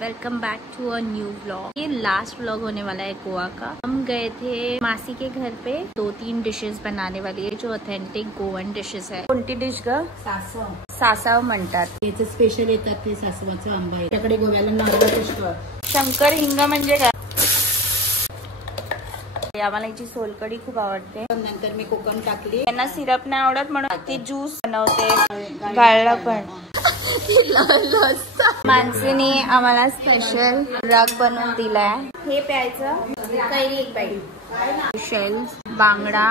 Welcome back to a new vlog. ये last vlog होने वाला है गोवा का। हम गए थे मासी के घर पे 2-3 डिशेस बनाने वाली है जो ऑथेंटिक गोवन डिशेस है। कोणती डिश ग? सासव. सासव म्हणतात। याचं स्पेशल येतात ते सासवाचं आंबा आहे. त्याकडे गोव्याला नारळ असतो. शंकर हिंग म्हणजे काय? आम्हाला याची सोलकडी खूप आवडते। नंतर मी कोकम टाकली। त्यांना सिरप नाही आवडत म्हणून ती ज्यूस बनवते। गाळला पण मानसीने आम्हाला स्पेशल रग बनवून दिलाय। हे प्यायचं कैरी एक बाईट। शेल्स बांगडा।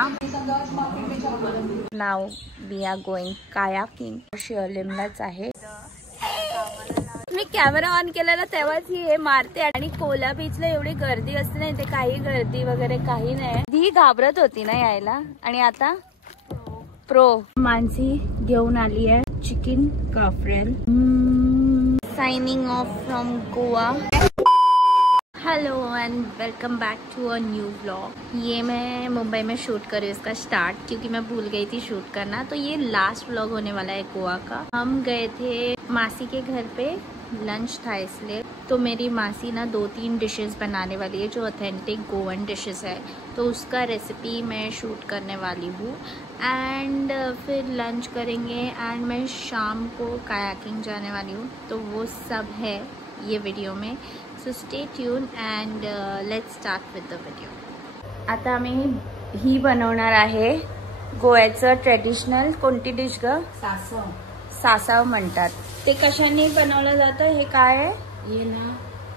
नाव वी आर गोइंग कायाकिंग। शिअलिमलाच आहे। मी कॅमेरा ऑन केलेला तेव्हाच हे मारते आणि कोला बीचला एवढी गर्दी असते ना, इथे काही गर्दी वगैरे काही नाही। ती घाबरत होती ना यायला आणि आता प्रो मानसी घेऊन आली आहे chicken cafreal. Signing off from Goa. Hello and welcome back to a new vlog. ये मैं मुंबई में शूट कर रही हूँ इसका स्टार्ट, क्योंकि मैं भूल गई थी शूट करना। तो ये लास्ट व्लॉग होने वाला है गोवा का। हम गए थे मासी के घर पे, लंच था इसलिए। तो मेरी मासी ना 2-3 डिशेस बनाने वाली है जो ऑथेंटिक गोवन डिशेस है, तो उसका रेसिपी मैं शूट करने वाली हूँ। एंड फिर लंच करेंगे एंड मैं शाम को कायाकिंग जाने वाली हूँ, तो वो सब है ये वीडियो में। So stay tune end let's start with the video. आता आम्ही ही बनवणार आहे गोव्याचं ट्रेडिशनल। कोणती डिश ग? सासव. सासव म्हणतात। ते कशाने बनवलं जातं? हे काय आहे? हे ना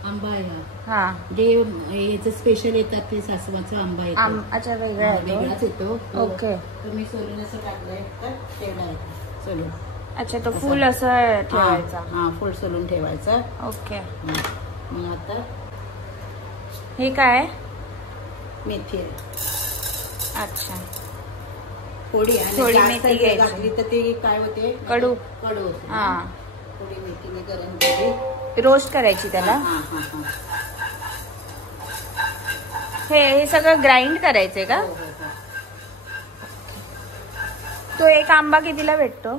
आंबा आहे हा, जे याचं स्पेशल येतात ते सासवाचं आंबा आहे। अच्छा, वेगळाच येतो। ओके, तर मी सोलून असं टाकलंय तर तेवढा येतो सोलून। अच्छा, तो फुल असं ठेवायचा? हा, फुल सोलून ठेवायचं। ओके, मग आता हे काय? मेथी आहे। अच्छा, थोडी मेथी घातली तर ते काय होते? कडू होते। हा, थोडी मेथीने गरम केली, रोस्ट करायची त्याला। हे सगळं ग्राइंड करायचंय का? तो एक आंबा कितीला भेटतो?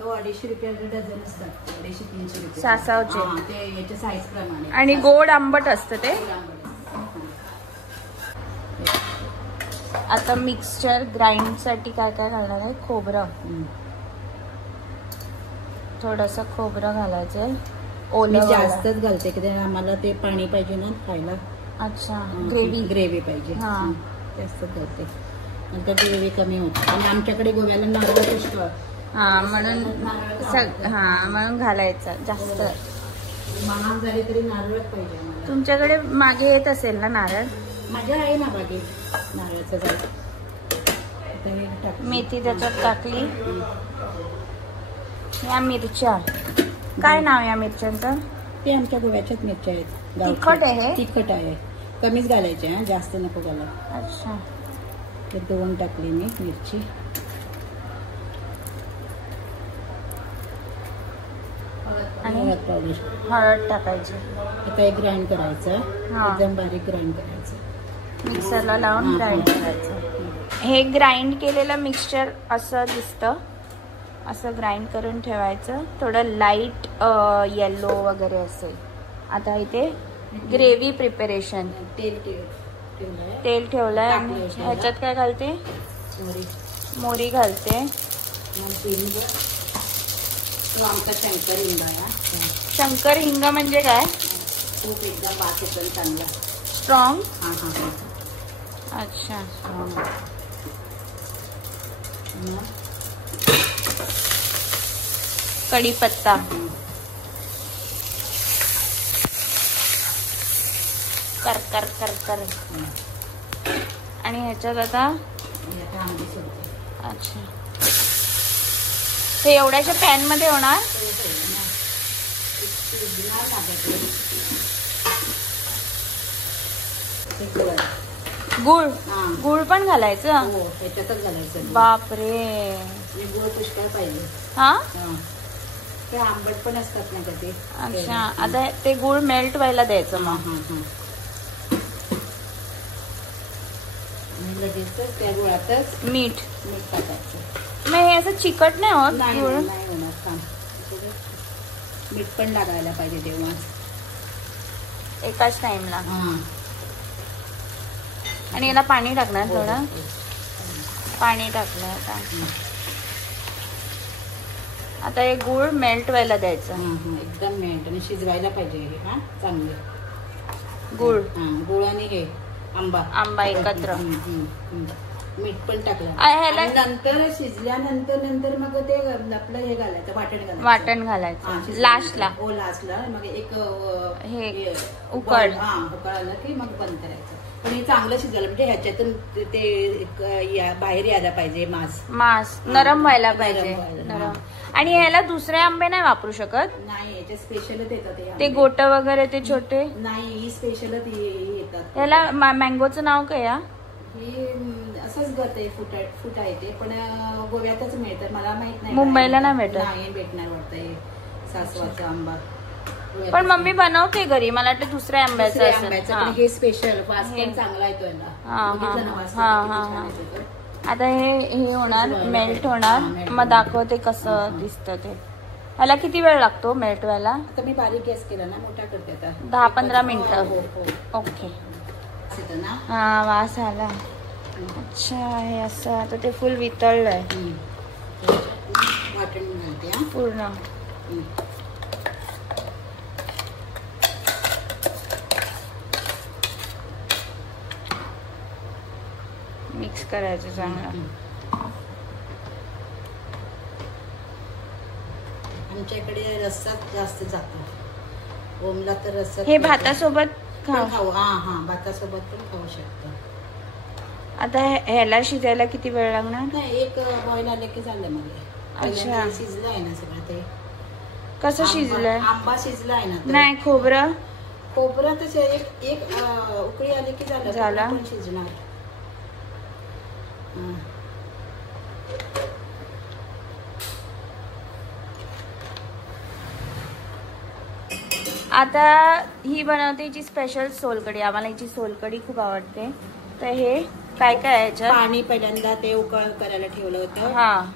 तो 250 रुपयाला डझन असतात। 250-300 रुपये सासवचे। ते याच्या साईज प्रमाणे। आणि गोड आंबट असतं ते। आता मिक्सचर ग्राइंड साठी काय काय घालणार आहे? खोबरं, थोडस खोबरं घालायचंय। ओलं जास्तच घालते की आम्हाला ते पाणी पाहिजे ना खायला। अच्छा, ग्रेव्ही पाहिजे। जास्त घालते, नंतर ग्रेव्ही कमी होते। आणि आमच्याकडे गोव्याला नारळ असतो, म्हणून घालायचं जास्त। महाग झाले तरी नारळच पाहिजे आम्हाला। तुमच्याकडे मागे येत असेल ना नारळ? माझ्या आहे ना बागे नारळाचं झाड। मेथी त्याच्यात टाकली। या मिरच्या, काय नाव या मिरच्यांचं? ते आमच्या गोव्याच्याच मिरच्या आहेत। तिखट आहे? तिखट आहे, कमीच घालायचे, जास्त नको घाला। अच्छा, ते 2 टाकली मी मिरची। आणि हळद टाकायची। आता एक ग्राइंड करायचं, एकदम बारीक ग्राइंड करायचं। मिक्सरला लावून ग्राइंड करायचं। हे ग्राइंड केलेलं मिक्सचर असं दिसतं, असं ग्राइंड करून ठेवायचं। थोडं लाईट येलो वगैरे असेल। आता इथे ग्रेव्ही प्रिपरेशन। तेल ठेवलंय आणि ह्याच्यात काय घालते? मोरी घालते। आमचा शंकर हिंग आहे। शंकर हिंग म्हणजे काय? खूप एकदम वास येतो चांगला, स्ट्रॉंग। अच्छा, कढीपत्ता, कर कर कर कर। आणि ह्याच्यात आता अच्छा, ते एवढ्याच्या पॅन मध्ये होणार? गुळ, गुळ पण घालायचं? त्याच्यातच घालायचं। बापरे, गुळ पुष्कळ पाहिजे। हा, ते आंबट पण असतात ना कधी। अच्छा, आता ते गुळ मेल्ट व्हायला द्यायचं मग। लगेच त्या गुळातच मीठ टाकायचं। मग हे असं चिकट नाही होत? नाही होणार, मीठ पण लागायला पाहिजे तेव्हा। एकाच टाइमला. हा. आणि याला पाणी टाकणार थोडं. पाणी टाकलं आता. आता हे गुळ मेल्ट व्हायला द्यायचं. एकदम मेल्ट आणि शिजवायला पाहिजे हे. हा चांगले गुळ. गुळ आणि हे आंबा एकत्र. मीठ पण टाकलं. नंतर शिजल्यानंतर मग ते आपलं हे घालायचं, वाटण घालायचं लास्टला. हो लास्टला. मग एक हे उकळ आलं की मग बंद करायचं. पण हे चांगलं शिजलं म्हणजे ह्याच्यातून ते बाहेर यायला पाहिजे. मांस नरम व्हायला पाहिजे. नरम. आणि ह्याला दुसरे आंबे नाही वापरू शकत? नाही, याचे स्पेशलच येतात ते गोट वगैरे ते छोटे. नाही, ही स्पेशलच येतात. ह्याला मँगोचं नाव काय? हे असंच गते फुट आहे ते, पण गोव्यातच मिळतं. मला माहित नाही, मुंबईला नाही भेटत. नाही भेटणार वाटतं. सासवाचा आंबा पण मम्मी बनवते घरी. मला वाटतं दुसऱ्या आंब्याचं. हे स्पेशल वास पण चांगला येतो याला. आता हे होणार, मेल्ट होणार. मग दाखवते कसं दिसतं ते. ह्याला किती वेळ लागतो मेल्ट व्हायला? आता मी बारीक गॅस केला ना, मोठा करते आता. 10-15 मिनिटं. ओके. हा, वास आला. अच्छा, हे असं. आता ते फुल वितळलंय पूर्ण. मिक्स करायचं चांगलं. आमच्याकडे रस्सा जास्त जातो. ओमला तर रस्सा. हे भातासोबत खाऊ. हा, भातासोबत पण खाऊ शकतो. आता ह्याला शिजायला किती वेळ लागणार? नाही, एक बॉईल आले की झालं. मला अच्छा, शिजलं आहे ना सगळं ते. कसं शिजलंय? आंबा शिजला आहे ना. नाही, खोबरं तर एक उकळी आली की झालं. पण शिजणार. आता ही बनवते जी स्पेशल सोलकढी. आम्हाला हिची सोलकढी खूप आवडते. तर हे काय काय याच्यात? पाणी पहिल्यांदा ते उकळ करायला ठेवलं होतं.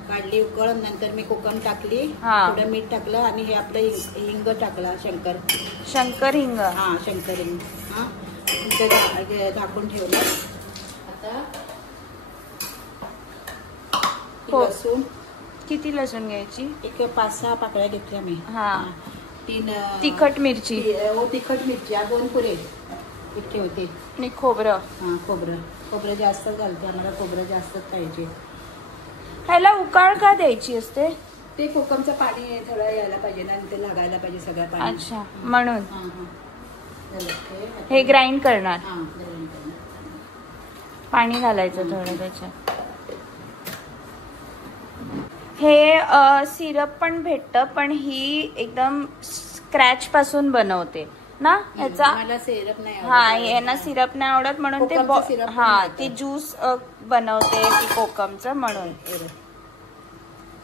काढली उकळ. नंतर मी कोकम टाकली, थोडं मीठ टाकलं आणि हे आपलं हिंग टाकला. शंकर हिंग. हा, शंकर हिंग. हा, झाकून ठेवलं. आता लसूण. किती लसूण घ्यायची? एक 5-6 पाकळ्या घेतल्या मी. 3 तिखट मिरची. तिखट मिरची 2 पुरे ठेवते. आणि खोबरं. खोबरं जास्त घालते. आम्हाला खोबरं जास्तच पाहिजे. ह्याला उकाळ का द्यायची असते? ते कोकमचं पाणी थोडं यायला पाहिजे ना, ते लागायला पाहिजे सगळं पाणी. अच्छा, म्हणून हे ग्राइंड करणार. पाणी घालायचं थोडं त्याच्यात. हे सिरप पण भेटतं, पण ही एकदम स्क्रॅच पासून बनवते ना ह्याचा. मला सिरप नाही. हा, यांना सिरप नाही आवडत म्हणून ते ज्यूस बनवते ती कोकमचं. म्हणून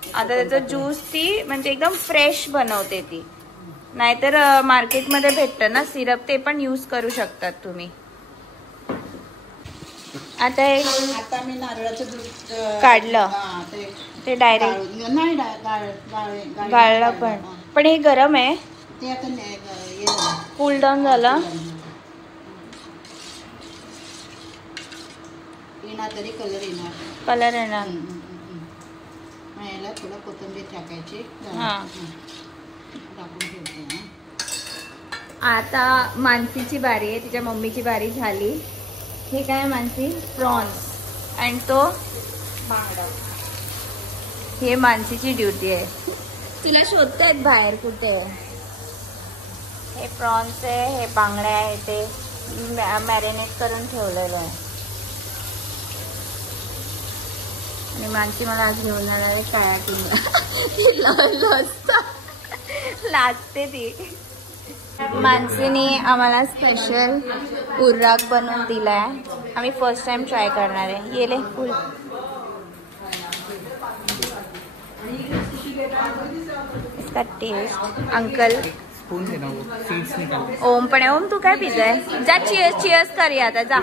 आता त्याचं ज्यूस ती म्हणजे एकदम फ्रेश बनवते ती. नाहीतर मार्केटमध्ये भेटतं ना सिरप, ते पण यूज करू शकतात तुम्ही. आता मी नारळाचं दूध काढलं. ते डायरेक्ट नाही गाळलं. पण हे गरम आहे. ते आता कूल डाऊन झालं. तरी कलर येणार. याला थोडं कोथिंबीर टाकायची. आता मानसीची बारी आहे. तिच्या मम्मीची बारी झाली. हे काय मानसी? प्रॉन्स. आणि तो बांगडा. हे मानसीची ड्युटी आहे. तुला शोधतायत बाहेर कुठे. हे प्रॉन्स आहे, हे बांगड्या आहे, ते मॅरिनेट करून ठेवलेलं आहे. आणि मानसी मला आज घेऊन जाणार आहे कायाकिंग. लाजते ती. मानसीने आम्हाला स्पेशल उर्राक बनवून दिलाय. आम्ही फर्स्ट टाइम ट्राय करणार आहे. येले फुल. इसका टेस्ट अंकल. ओम पण आहे. ओम तू काय पिताय? जा चिअर्स कर आता जा.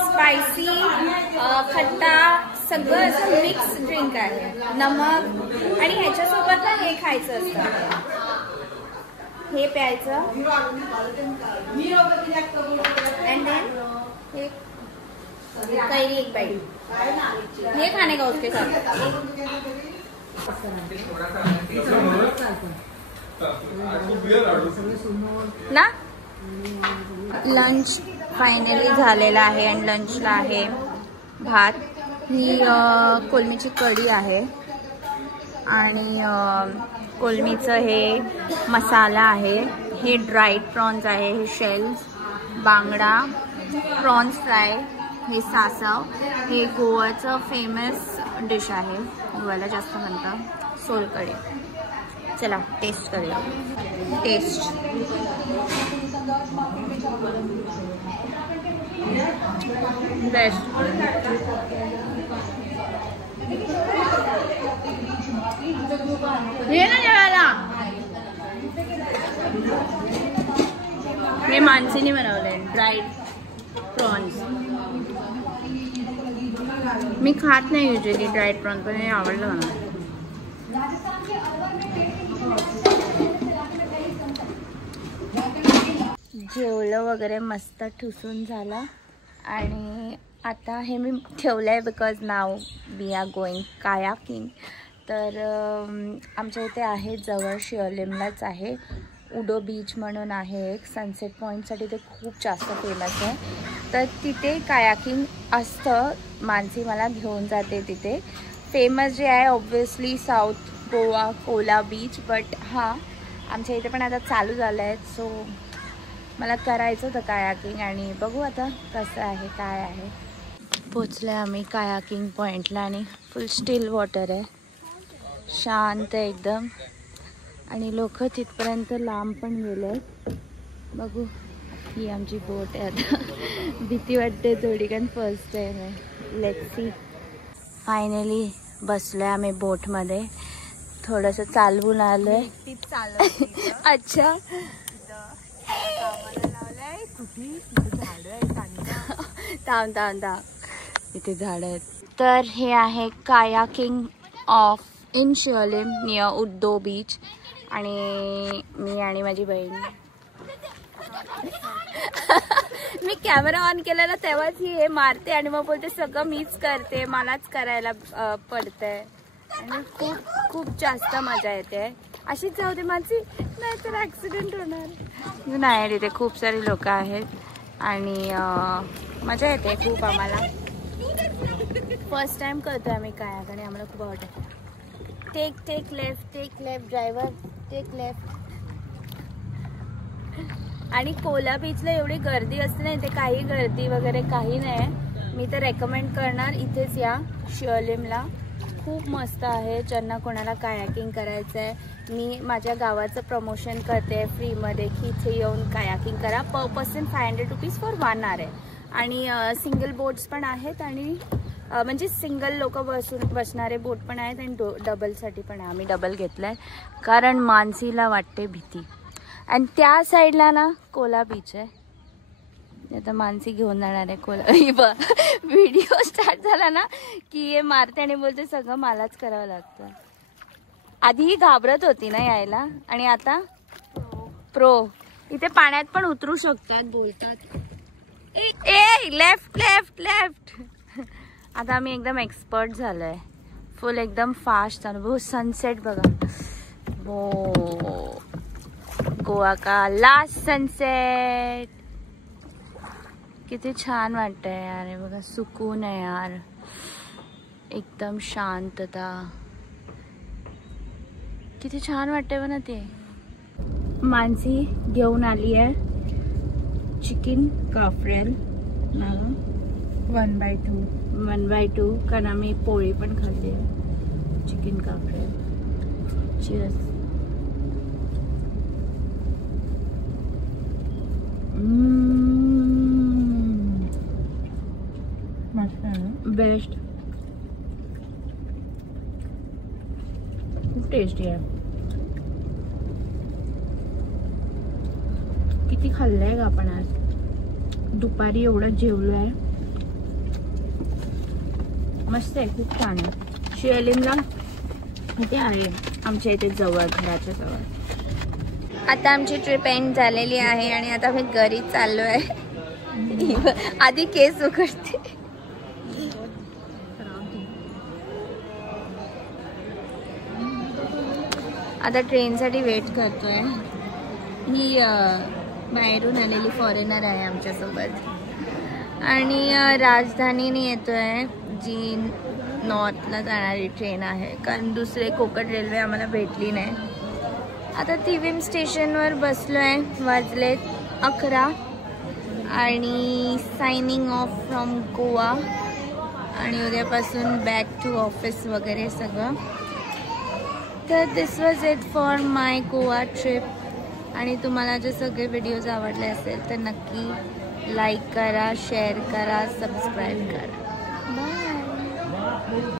स्पायसी, खट्टा, सगळं असं मिक्स ड्रिंक आहे. नमक आणि ह्याच्यासोबत ना हे खायचं असतं, हे प्यायचं एंड देन हे कैरी एक बाइट, ये खाने का उसके साथ ना. लंच फायनली झालेला आहे आणि लंचला आहे भात, ही कोलमीची कढी आहे आणि कोलमीचं हे मसाला आहे, हे ड्राईड प्रॉन्स आहे, हे शेल्स, बांगडा, प्रॉन्स फ्राय, हे सासव, हे गोवाचं फेमस डिश आहे, गोव्याला जास्त म्हणतात सोलकढी. चला टेस्ट करूया. Taste best. हे ना जेवायला हे मानसीने बनवले ड्राईड प्रॉन्स. मी खात नाही युजली ड्राईड प्रॉन्स, पण हे आवडलं मला. जेवलं वगैरे मस्त ठुसून झालं आणि आता हे मी ठेवलं आहे बिकॉज नाव वी आर गोईंग कायाकिंग. तर आमच्या इथे आहे जवळ शिअलिमलाच आहे, उडो बीच म्हणून आहे एक, सनसेट पॉईंटसाठी ते खूप जास्त फेमस आहे. तर तिथे कायाकिंग असतं, मानसी मला घेऊन जाते तिथे. फेमस जे आहे obviously south Goa Cola beach, but हां आमच्या इथे पण आता चालू झालं आहे, सो मला करायचं होतं कायाकिंग आणि बघू आता कसं आहे काय आहे. पोचलं आम्ही कायाकिंग पॉईंटला आणि फुल स्टिल वॉटर आहे, शांत एकदम आणि लोक तिथपर्यंत लांब पण गेले. बघू, ही आमची बोट आहे. आता भीती वाटते थोडी कारण फर्स्ट टाइम आहे. Let's see. फायनली बसलोय आम्ही बोटमध्ये, थोडंसं चालवून आलोय. अच्छा थांब थांब थांब, इथे झाड आहेत. तर हे आहे kayaking of in Siolim near Uddo beach आणि मी आणि माझी बहीण. मी कॅमेरा ऑन केला ना तेव्हाच ही हे मारते आणि मग बोलते सगळं मीच करते, मलाच करायला पडतंय आणि खूप खूप जास्त मजा येते. अशीच जाऊ दे माझी, नाहीतर ॲक्सिडेंट होणार. नाही, तिथे खूप सारे लोक आहेत आणि मजा येते खूप. आम्हाला फर्स्ट टाइम करतोय आम्ही कायाक आणि आम्हाला खूप आवडतं. Take left driver, take left. आणि कोला बीचला एवढी गर्दी असते ना, इथे काही गर्दी वगैरे काही नाही. मी तर रेकमेंड करणार इथेच या शिअलिमला, खूप मस्त आहे. ज्यांना कोणाला कायाकिंग करायचं आहे, मी माझ्या गावाचं प्रमोशन करते फ्रीमध्ये की इथे येऊन कायाकिंग करा. पर पर्सन 500 रुपीज फॉर 1 आवर आहे आणि सिंगल बोट्स पण आहेत आणि म्हणजे सिंगल लोक बसणारे बोट पण आहेत आणि डबलसाठी पण आहे. आम्ही डबल घेतलं आहे कारण मानसीला वाटते भीती. आणि त्या साईडला ना कोला बीच आहे, आता मानसी घेऊन जाणार आहे कोला. व्हिडिओ स्टार्ट झाला ना की हे मारते आणि बोलते सगळं मलाच करावं लागतं. आधी घाबरत होती ना यायला आणि आता प्रो. इथे पाण्यात पण उतरू शकतात बोलतात. ए लेफ्ट लेफ्ट लेफ्ट. आता आम्ही एकदम एक्सपर्ट झालोय, फुल एकदम फास्ट अनुभव. सनसेट बघा, हो गोवा का लास्ट सनसेट. किती छान वाटतंय यार, हे बघा सुकून आहे यार, एकदम शांतता. किती छान वाटतंय बघा ते. मानसी घेऊन आली आहे चिकन काफ्रेल 1/2 कारण आम्ही पोळी पण खाल्ली आहे. चिकन काफ्रेल. चीयर्स. बेस्ट, खूप टेस्टी आहे. किती खाल्लंय का आपण आज? दुपारी एवढं जेवलोय मस्त आहे, खूप छान आहे. शिअलिमला इथे आहे आमच्या इथे जवळ, घराच्या जवळ. आता आमची ट्रिप एंड झालेली आहे आणि आता मी घरी चाललो आहे. आधी केस उघडते. आता ट्रेनसाठी वेट करतोय. ही बाहेरून आलेली फॉरेनर आहे आमच्यासोबत आणि राजधानीने येतोय, जी नॉर्थला जाणारी ट्रेन आहे, कारण दुसरे कोकण रेल्वे आम्हाला भेटली नाही. आता तिवीम स्टेशनवर बसलोय, वाजलेत 11 आणि सायनिंग ऑफ फ्रॉम गोवा आणि उद्यापासून बॅक टू ऑफिस वगैरे सगळं. तर this was it for my Goa trip. आणि तुम्हाला जे सगळे व्हिडिओज आवडले असेल तर नक्की लाईक करा, शेअर करा, सबस्क्राईब करा. बाय.